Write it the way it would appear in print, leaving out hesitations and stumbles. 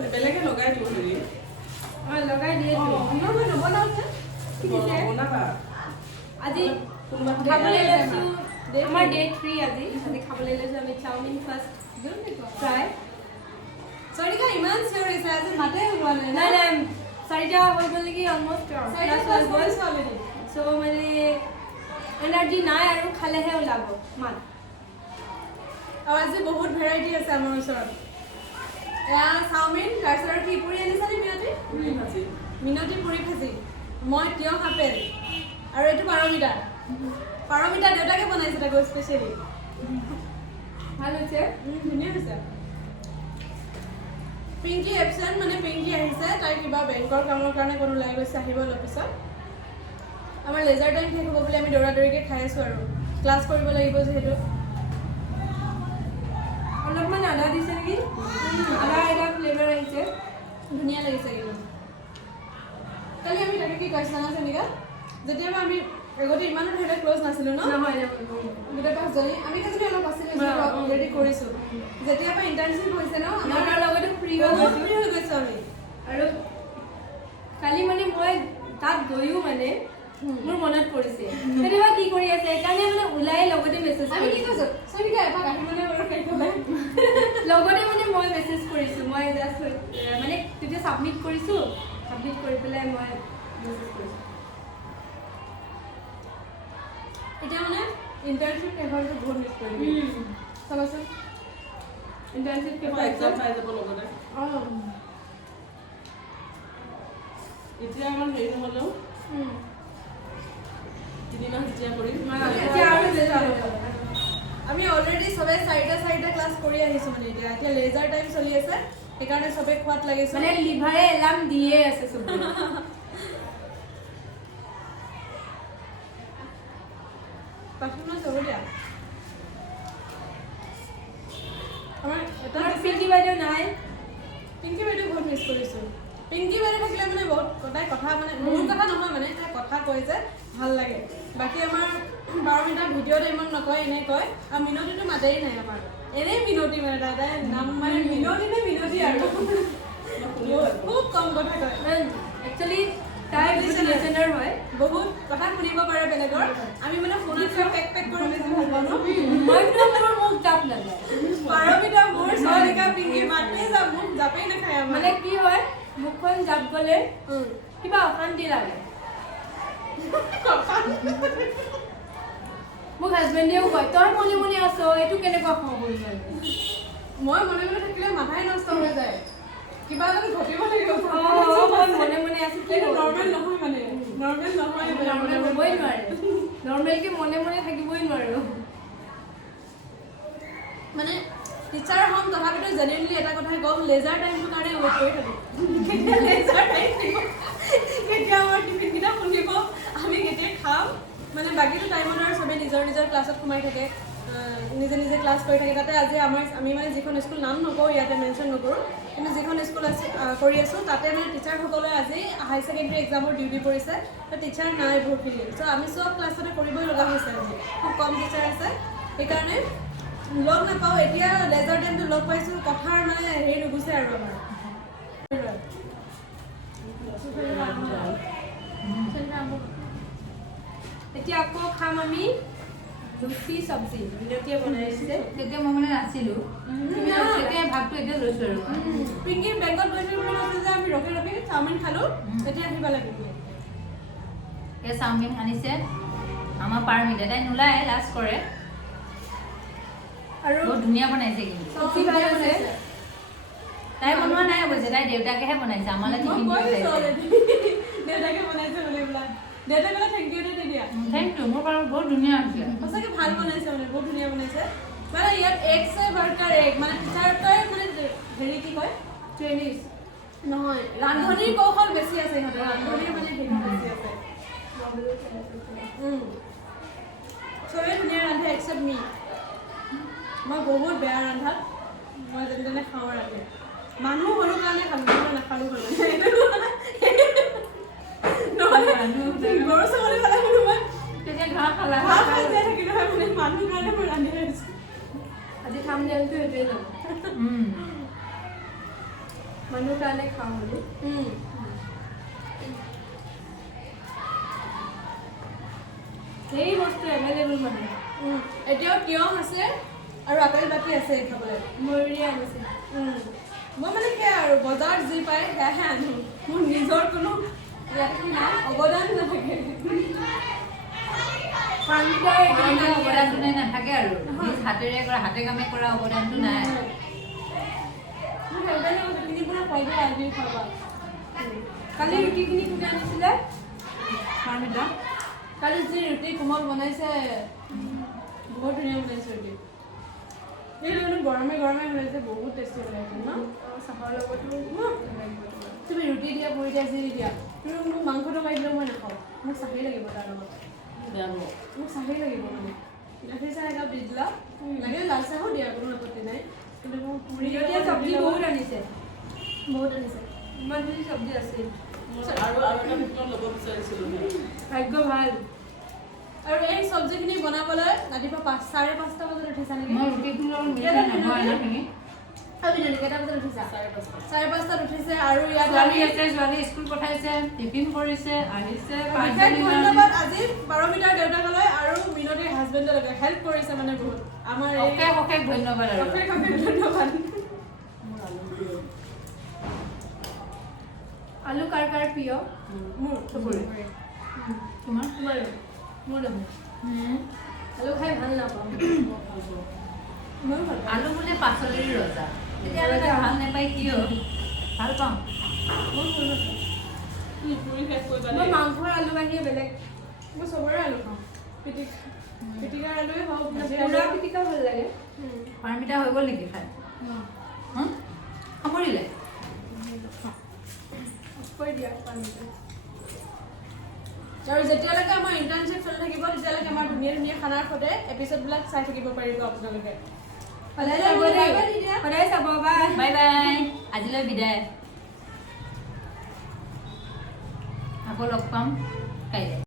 বেলেগে লগাই দিব হেৰি লগাই দিয়ে মই নবনাও যে বনাবা আজি খাবলৈ লৈছোঁ আমাৰ ডে 3 আজি খাবলৈ লৈছোঁ আমি চাওমিন ফাৰ্ষ্ট ফ্ৰাই চৰিকা ইমান চিঞৰ হৈছে আজি মাতে হোৱা নাই নাই নাই 4টা হৈ গ'ল নেকি অলমষ্ট চ' মানে এনাৰ্জি নাই আৰু খালেহে ওলাব মাত আৰু আজি বহুত ভেৰাইটি আছে আমাৰ ওচৰত এয়া চাওমিন তাৰপিছত কি পুৰি আনিছানে মিনতি পুৰি ভাজি মই তিয়ঁহ আপেল আৰু এইটো পাৰমিতা দেউতাকে বনাইছে তাকো স্পেচিয়েলি ভাল হৈছে ধুনীয়া হৈছে পিংকি এবচেণ্ট মানে পিংকি আহিছে তাই কিবা বেংকৰ কামৰ কাৰণে কোনো ওলাই গৈছে আহিব অলপ পিছত আমাৰ লেজাৰ টাইম শেষ হ'ব বুলি আমি দৌৰাদৌৰিকৈ খাই আছোঁ আৰু ক্লাছ কৰিব লাগিব যিহেতু অলপমান আদা দিছে নেকি আদা এটা ফ্লেভাৰ আহিছে ধুনীয়া লাগিছে কিন্তু কালি আমি তাকে কি কৈছোঁ জানা চেনিকা যেতিয়াবা আমি আগতে ইমানো ধৰি লওক ক্ল'জ নাছিলোঁ ন নহয় গোটেই পাঁচজনী আমি কেইজনী অলপ আছিলোঁ অলৰেডি কৰিছোঁ যেতিয়াৰ পৰা ইণ্টাৰ্ণশ্বিপ হৈছে ন আমাৰ লগতে ফ্ৰী হৈ গৈছোঁ আমি আৰু কালি মানে মই তাত গৈও মানে মোৰ মনত পৰিছে কেতিয়াবা কি কৰি আছে সেইকাৰণে মানে ওলাই লগতে মেছেজ আমি কি কৈছোঁ চনিকা এপাক আহিবলৈ বাৰু লগতে মানে মই মেছেজ কৰিছোঁ মই জাষ্ট মানে তেতিয়া ছাবমিট কৰিছোঁ ছাবমিট কৰি পেলাই মই মেছেজ কৰিছোঁ এতিয়া মানে ইণ্টাৰ্ণশ্বিপ পেপাৰটো বহুত মিছ কৰিম চাবাচোন ইণ্টাৰ্ণশ্বিপ পেপাৰ এক্সাম পাই যাব লগতে এতিয়া আমাৰ হেৰি নহ'লেও 3 মাহ যেতিয়া কৰিম এতিয়া আৰু আমি অলৰেডি চবে 4টা ক্লাছ কৰি আহিছোঁ মানে এতিয়া লেজাৰ টাইম চলি আছে সেইকাৰণে চবে খোৱাত লাগিছে মানে লিভাৰে এলাৰ্ম দিয়ে আছে চবে পিংকি বাইদেউ নাই পিংকি বাইদেউ বহুত মিছ কৰিছোঁ পিংকি বাইদেউ থাকিলে মানে বহুত তাই কথা মানে বহুত কথা নহয় মানে তাই কথা কয় যে ভাল লাগে বাকী আমাৰ 12 মিনিটৰ ভিডিঅ'ত ইমান নকয় এনেই কয় আৰু মিনতিটো মাতেই নাই আমাৰ এনেই মিনতি মানে তাই নাম মানে মিনতি আৰু খুব কম কথা কয় একচুৱেলি তাই লিচেনাৰ হয় বহুত কথা শুনিব পাৰে বেলেগৰ আমি মানে ফোনত পেক কৰি বেছি ভাল পাওঁ ন মই মোৰ মুখ জাপ নাযায় পাৰমিতা মোৰ চলিকা পিংকি মাতেই যাম মোক জাপেই নাখায় মানে কি হয় মুখখন জাপ গ'লে কিবা অশান্তি লাগে মোক হাজবেণ্ডেও কয় তই মনে মনে আছ এইটো কেনেকুৱা খং কৰিছে মই মনে মনে থাকিলে মাথাই নষ্ট হৈ যায় কিবা যদি ঘটিব লাগিব মই মনে মনে আছো কি নৰ্মেল নহয় মানে নৰ্মেল নহয় নৰ্মেল হ'বই নোৱাৰে নৰ্মেলকে মনে মনে থাকিবই নোৱাৰো মানে টিচাৰ হ'ম তথাপিতো জেনুইনলি এটা কথাই ক'ম লেজাৰ টাইমটোৰ কাৰণে ৱেইট কৰি থাকোঁ লেজাৰ টাইম কেতিয়া আমাৰ টিফিনকেইটা খুলিব আমি কেতিয়া খাম মানে বাকীটো টাইমত আৰু চবেই নিজৰ ক্লাছত সোমাই থাকে নিজে ক্লাছ কৰি থাকে তাতে আজি আমি মানে যিখন স্কুল নাম নকওঁ ইয়াতে মেনশ্যন নকৰোঁ কিন্তু যিখন স্কুল আছে কৰি আছোঁ তাতে মানে টিচাৰসকলে আজি হাই ছেকেণ্ডেৰী এক্সামৰ ডিউটি পৰিছে তো টিচাৰ নাই বহুতখিনি চ' আমি চব ক্লাছতে কৰিবই লগা হৈছে আজি খুব কম টিচাৰ আছে সেইকাৰণে লগ নাপাওঁ এতিয়া লেজাৰ টাইমটো লগ পাইছোঁ কথাৰ মানে হেৰি নুগুচে আৰু আমাৰ এতিয়া আকৌ খাম আমি লুচি চব্জি বিৰতিয়ে বনাইছে তেতিয়া মই মানে নাছিলোঁ তেতিয়া ভাগটো এতিয়া লৈছোঁ আৰু পিংকি বেংকত গৈছিলোঁ বুলি কৈছে যে আমি ৰখি চাওমিন খালোঁ এতিয়া আহিব লাগিব এই চাওমিন আনিছে আমাৰ পাৰমিতা তাই নোলায় লাজ কৰে আৰু বহুত ধুনীয়া বনাইছে কিন্তু চব্জি ভাল আছে তাই বনোৱা নাই অৱশ্যে তাই দেউতাকেহে বনাইছে আমালৈ টিফিন দেউতাকে বনাইছে বুলি বোলা দেউতাক ক'লে থেংক ইউ দে দিয়া থেংক ইউ মোৰ বাৰু বহুত ধুনীয়া হৈছে সঁচাকৈ ভাল বনাইছে মানে বহুত ধুনীয়া বনাইছে মানে ইয়াত এগছে বাৰ্গাৰ এগ মানে টিচাৰটোৱে মানে হেৰি কি কয় ট্ৰেইনিজ নহয় ৰান্ধনিৰ কৌশল বেছি আছে ইহঁতৰ ৰান্ধনিৰ মানে হেৰি বেছি আছে চবেই ধুনীয়া ৰান্ধে একচেপ্ট মি মই বহুত বেয়া ৰান্ধাত মই যেনে খাওঁ ৰান্ধে মানুহ হ'লো কাৰণে খালোঁ নাখালোঁ গৰু ছাগলী খালে বোলো মই তেতিয়া ঘাঁহ খালা ঘাঁহ খাই যাই থাকিলোঁ হয় মানে মানুহ কাৰণে মই ৰান্ধি আহিছোঁ আজি থামনেলটো সেইটোৱে ল'ম মানুহৰ কাৰণে খাওঁ বুলি সেই বস্তু এভেইলেবল মানে এতিয়াও তিয়ঁহ আছে আৰু আপেল বাকী আছে খাবলৈ ময়ূৰীয়ে আনিছে মই মানে সেয়া আৰু বজাৰত যি পায় সেয়াহে আনো মোৰ নিজৰ কোনো ইয়াতে কি নাই অৱদান নাথাকে পানীটাৰ অৱদানটো নাই নাথাকে আৰু নিজ হাতেৰে কৰা হাতে কামে কৰা অৱদানটো নাই কালি ৰুটিখিনি কোনে আনিছিলে পাৰমিতা কালি যি ৰুটি কোমল বনাইছে বহুত ধুনীয়া বনাইছে ৰুটি সেইটো মানে গৰমে গৰমে হৈছে বহুত টেষ্টি বনাইছে ন চাহৰ লগতো তুমি ৰুটি দিয়া পুৰি দিয়া যি দিয়া তুমি মোক মাংস তৰকাৰী দিলেও মই নাখাওঁ মোক চাহেই লাগিব তাৰ লগত মোক চাহেই লাগিব মানে গাখীৰ চাহ একাপ দি দিলা লাগিলে লাল চাহো দিয়া কোনো আপত্তি নাই কিন্তু মোক পুৰি এতিয়া চব্জি বহুত আনিছে বহুত আনিছে ইমানখিনি চব্জি আছিল আৰু এটা ভিতৰত ল'ব বিচাৰিছিলোঁ ভাগ্য ভাল আৰু এই চব্জিখিনি বনাবলৈ ৰাতিপুৱা 5:30 বজাত উঠিছা নেকি মই ৰুটিখিনি নহয় নাখিনি আমি কেইটা বজাত উঠিছা 5:30 উঠিছে আৰু ইয়াত ছোৱালী আছে ছোৱালী স্কুল পঠাইছে টিফিন কৰিছে আহিছে বিশেষ ধন্যবাদ আজি 12 মিটাৰ দেউতাকলৈ আৰু মিনতিৰ হাজবেণ্ডলৈ হেল্প কৰিছে মানে বহুত আমাৰ এই অশেষ ধন্যবাদ আৰু অশেষ ধন্যবাদ আলু কাৰ কাৰ প্ৰিয় মোৰ চবৰে তোমাৰ মোৰ নহয় আলু খাই ভাল নাপাওঁ ময়ো ভাল আলু বোলে পাচলিৰ ৰজা তেতিয়ালৈকে ভাল নাপায় কিয় ভাল পাওঁ পুৰি শেষ কৰিবা মই মাংসৰ আলু বাহিৰে বেলেগ মই চবৰে আলু খাওঁ পিটিকাৰ আলুৱে হওক ভাজি পুৰা আলু পিটিকা ভাল লাগে পাৰমিতা হৈ গ'ল নেকি খাই সামৰিলে কৈ দিয়া পানীটো আৰু যেতিয়ালৈকে আমাৰ ইণ্টাৰ্ণশ্বিপ চলি থাকিব তেতিয়ালৈকে আমাৰ ধুনীয়া ধুনীয়া খানাৰ সৈতে এপিছ'ডবিলাক চাই থাকিব পাৰিব আপোনালোকে সদায় চাব দেই সদায় চাব বাই বাই বাই আজিলৈ বিদায় আকৌ লগ পাম কাইলৈ